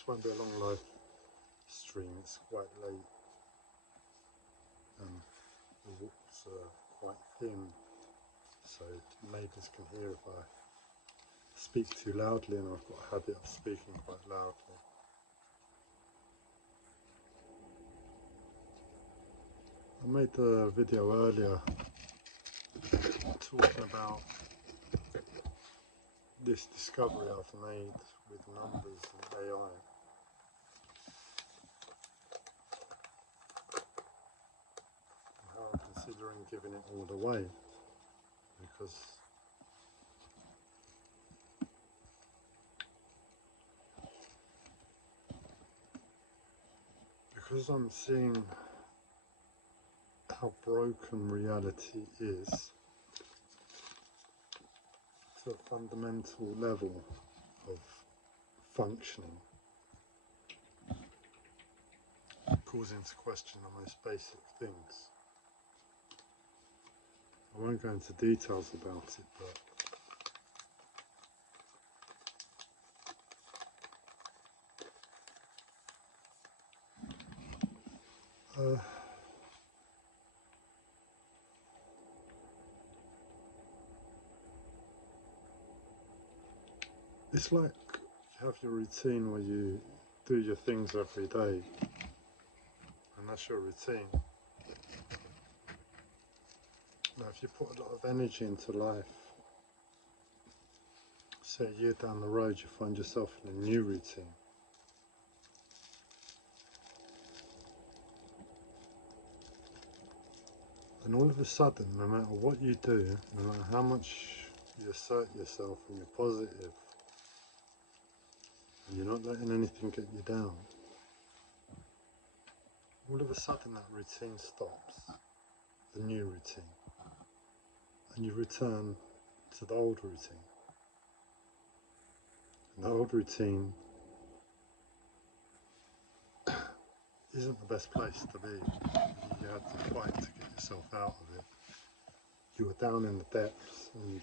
This won't be a long live stream, it's quite late and the walls are quite thin, so neighbours can hear if I speak too loudly, and I've got a habit of speaking quite loudly. I made a video earlier talking about this discovery I've made with numbers and AI. And how I'm considering giving it all away, because I'm seeing how broken reality is to a fundamental level of functioning, causing into question the most basic things. I won't go into details about it, but it's like you have your routine where you do your things every day, and that's your routine. Now, if you put a lot of energy into life, say a year down the road you find yourself in a new routine. And all of a sudden, no matter what you do, no matter how much you assert yourself and you're positive, and you're not letting anything get you down, all of a sudden that routine stops, the new routine, and you return to the old routine. And the old routine isn't the best place to be. You had to fight to get yourself out of it. You were down in the depths, and you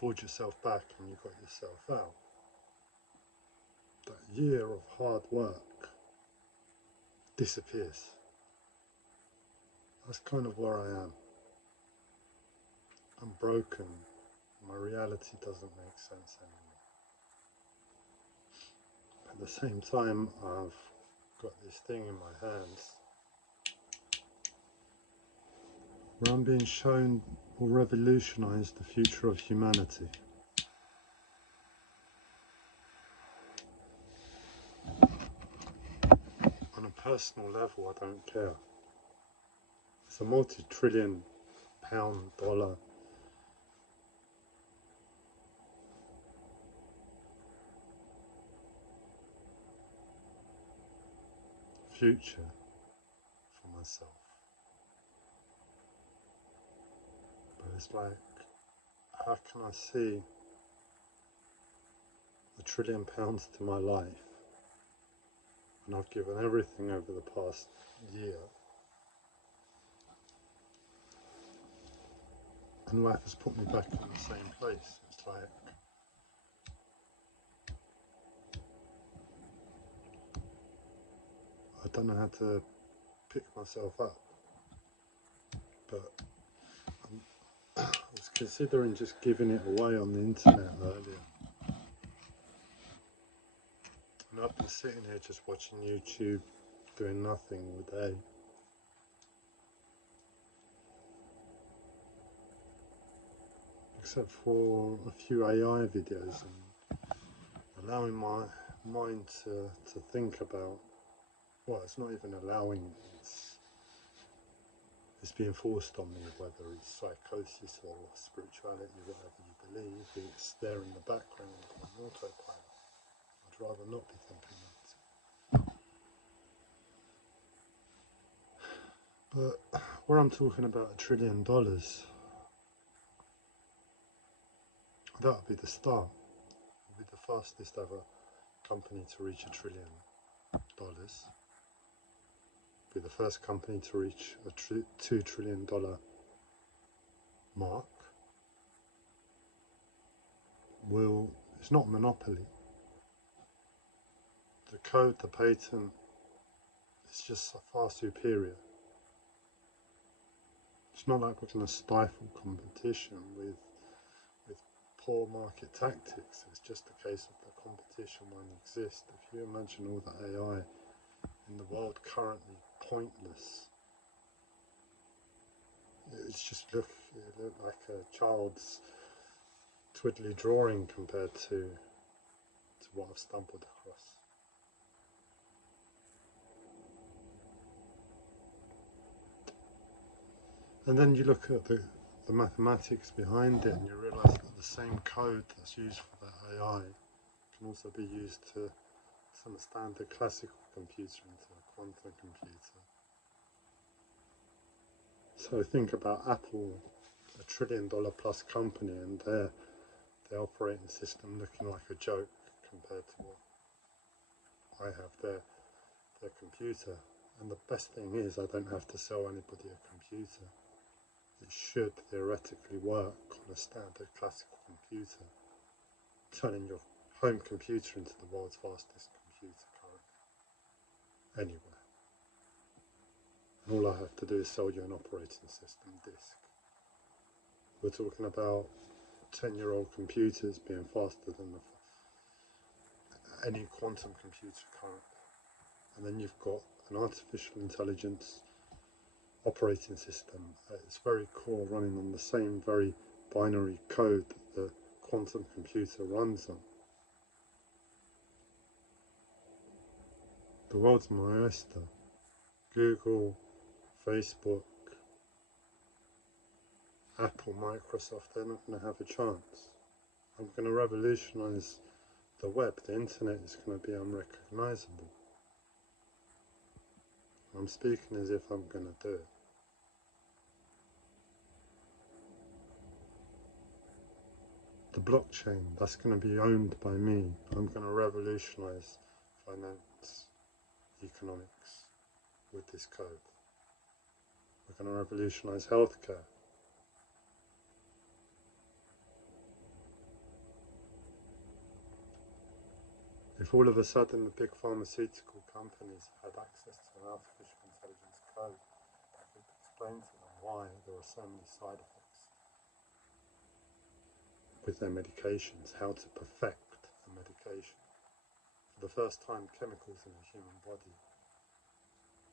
pulled yourself back and you got yourself out. That year of hard work disappears. That's kind of where I am. I'm broken. My reality doesn't make sense anymore. At the same time, I've got this thing in my hands where I'm being shown will revolutionise the future of humanity. On a personal level, I don't care. It's a multi-trillion pound, dollar future for myself. But it's like, how can I see £1 trillion to my life, and I've given everything over the past year, and life has put me back in the same place. It's like, I don't know how to pick myself up, but I was considering just giving it away on the internet earlier. And I've been sitting here just watching YouTube, doing nothing all day. Except for a few AI videos, and allowing my mind to think about, well, it's not even allowing, it's being forced on me, whether it's psychosis or spirituality, whatever you believe, it's there in the background on autopilot. I'd rather not be thinking that. But where I'm talking about $1 trillion, that would be the start. It would be the fastest ever company to reach $1 trillion. Be the first company to reach a $2 trillion mark. Will It's not monopoly. The code, the patent, is just far superior. It's not like we're going to stifle competition with poor market tactics. It's just a case of the competition won't exist. If you imagine all the AI in the world currently pointless, it's just it look like a child's twiddly drawing compared to what I've stumbled across. And then you look at the mathematics behind it and you realise that the same code that's used for the AI can also be used to understand the classical computer into a quantum computer. So think about Apple, a $1 trillion plus company, and their operating system looking like a joke compared to what I have their computer. And the best thing is I don't have to sell anybody a computer. It should theoretically work on a standard classical computer, turning your home computer into the world's fastest computer currently, anywhere. And all I have to do is sell you an operating system disk. We're talking about 10-year-old computers being faster than any quantum computer currently. And then you've got an artificial intelligence operating system at its very core running on the same very binary code that the quantum computer runs on. The world's my oyster. Google, Facebook, Apple, Microsoft, they're not going to have a chance. I'm going to revolutionize the web. The internet is going to be unrecognizable. I'm speaking as if I'm going to do it. The blockchain, that's going to be owned by me. I'm going to revolutionize finance, economics with this code. We're going to revolutionize healthcare. If all of a sudden the big pharmaceutical companies had access to an artificial intelligence code, I could explain to them why there are so many side effects with their medications, how to perfect a medication. For the first time, chemicals in a human body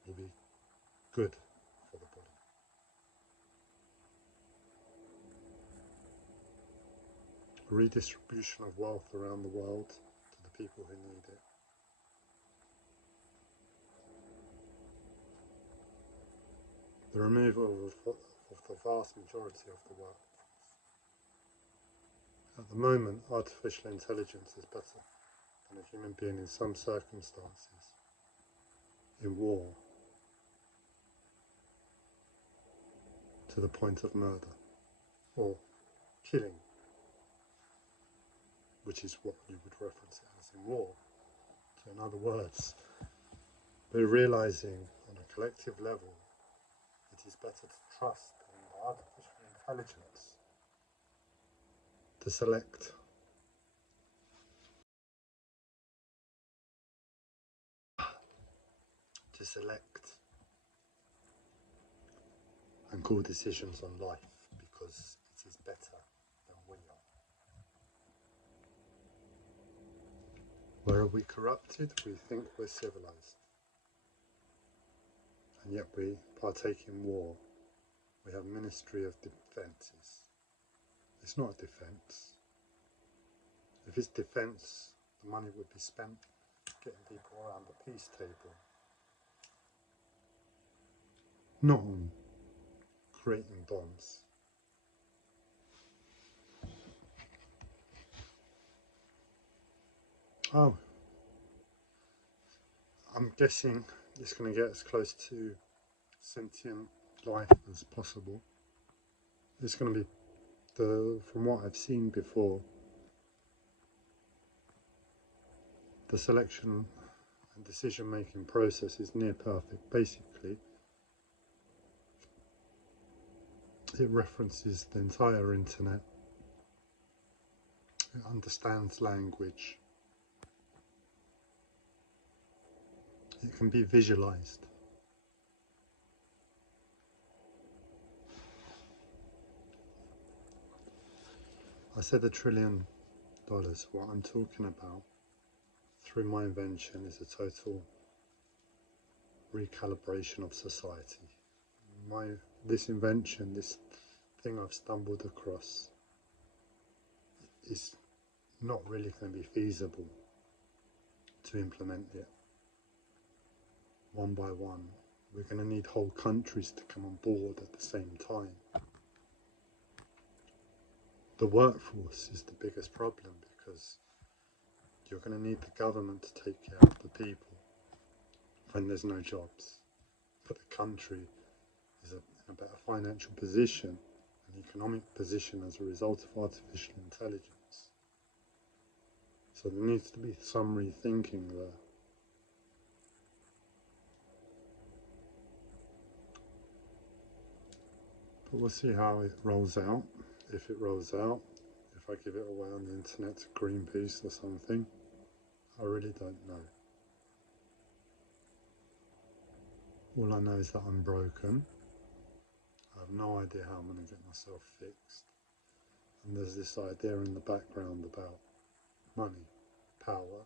will be good for the body. A redistribution of wealth around the world to the people who need it. The removal of the vast majority of the workforce. At the moment, artificial intelligence is better than a human being in some circumstances. In war, to the point of murder, or killing, which is what you would reference it as in war. So in other words, we're realizing on a collective level it is better to trust in artificial intelligence to select and call decisions on life because it is better than we are. Where are we corrupted? We think we're civilized. And yet we partake in war. We have Ministry of Defences. It's not a defence. If it's defence, the money would be spent getting people around the peace table, not on creating bombs. Oh, I'm guessing it's going to get as close to sentient life as possible. It's going to be, from what I've seen before, the selection and decision making process is near perfect. Basically, it references the entire internet. It understands language. It can be visualized. I said $1 trillion. What I'm talking about through my invention is a total recalibration of society. This invention, this thing I've stumbled across, is not really going to be feasible to implement it one by one. We're going to need whole countries to come on board at the same time. The workforce is the biggest problem, because you're going to need the government to take care of the people when there's no jobs. But the country is in a better financial position, an economic position as a result of artificial intelligence. So there needs to be some rethinking there. But we'll see how it rolls out. If it rolls out, if I give it away on the internet to Greenpeace or something, I really don't know. All I know is that I'm broken. I have no idea how I'm going to get myself fixed. And there's this idea in the background about money, power,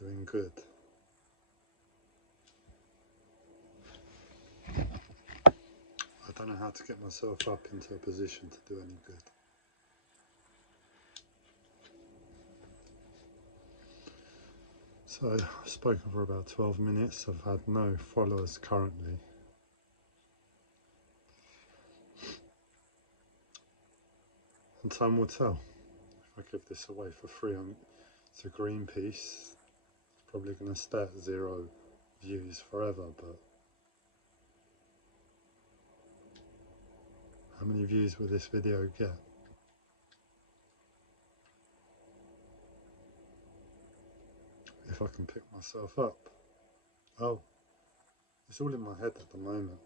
doing good. I don't know how to get myself up into a position to do any good. So I've spoken for about 12 minutes. I've had no followers currently. And time will tell. If I give this away for free to Greenpeace, it's probably going to stay at 0 views forever, but how many views will this video get? If I can pick myself up. Oh, it's all in my head at the moment.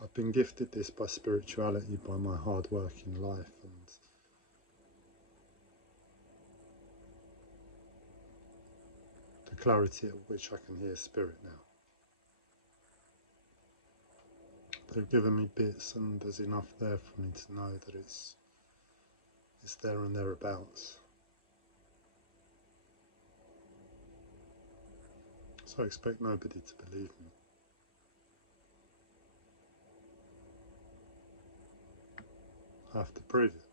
I've been gifted this by spirituality, by my hard work in life, and the clarity at which I can hear spirit now. They've given me bits, and there's enough there for me to know that it's there and thereabouts. So I expect nobody to believe me. I have to prove it.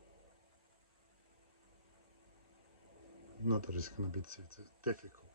Not that it's going to be too difficult.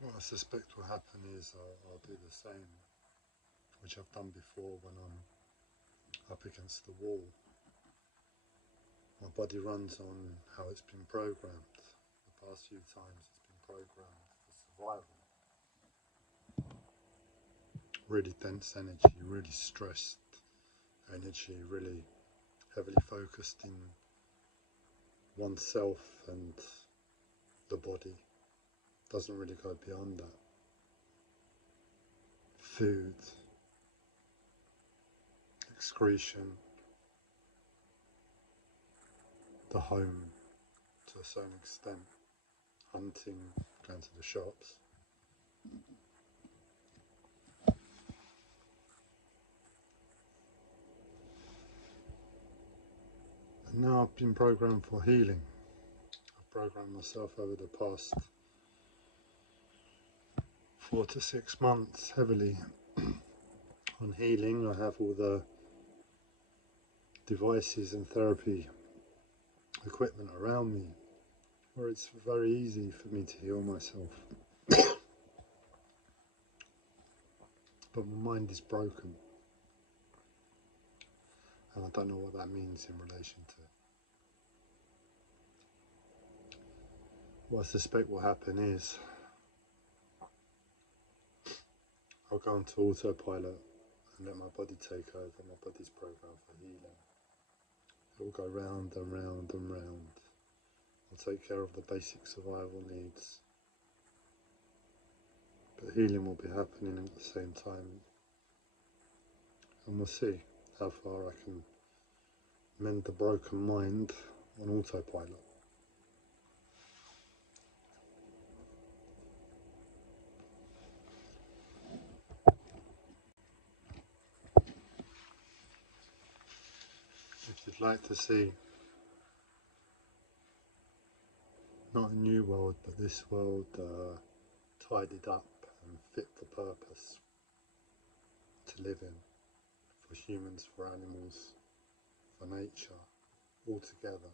What I suspect will happen is I'll do the same, which I've done before when I'm up against the wall. My body runs on how it's been programmed. The past few times it's been programmed for survival. Really dense energy, really stressed energy, really heavily focused in oneself and the body. Doesn't really go beyond that. Food, excretion, the home to a certain extent, hunting, going to the shops. And now I've been programmed for healing. I've programmed myself over the past 4 to 6 months heavily on healing. I have all the devices and therapy equipment around me where it's very easy for me to heal myself. But my mind is broken. And I don't know what that means in relation to. What I suspect will happen is I'll go onto autopilot and let my body take over, my body's programmed for healing. It will go round and round and round. I'll take care of the basic survival needs. But healing will be happening at the same time. And we'll see how far I can mend the broken mind on autopilot. If you'd like to see not a new world, but this world tidied up and fit for purpose to live in, for humans, for animals, for nature, all together.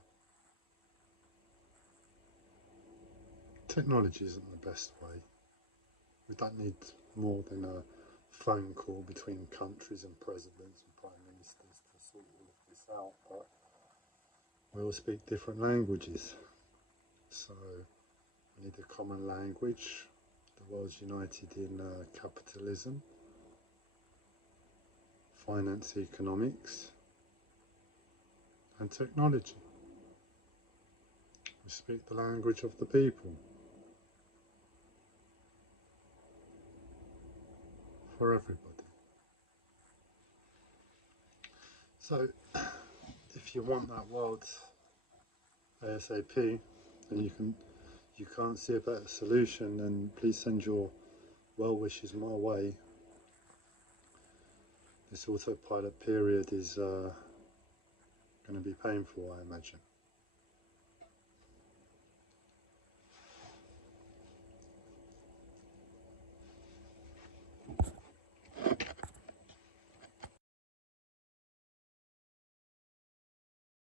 Technology isn't the best way. We don't need more than a phone call between countries and presidents and prime ministers to sort all of this out, but we all speak different languages, so we need a common language. The world's united in capitalism, finance, economics, and technology. We speak the language of the people. For everybody. So, if you want that world ASAP, and you can't see a better solution, then please send your well wishes my way. This autopilot period is going to be painful, I imagine.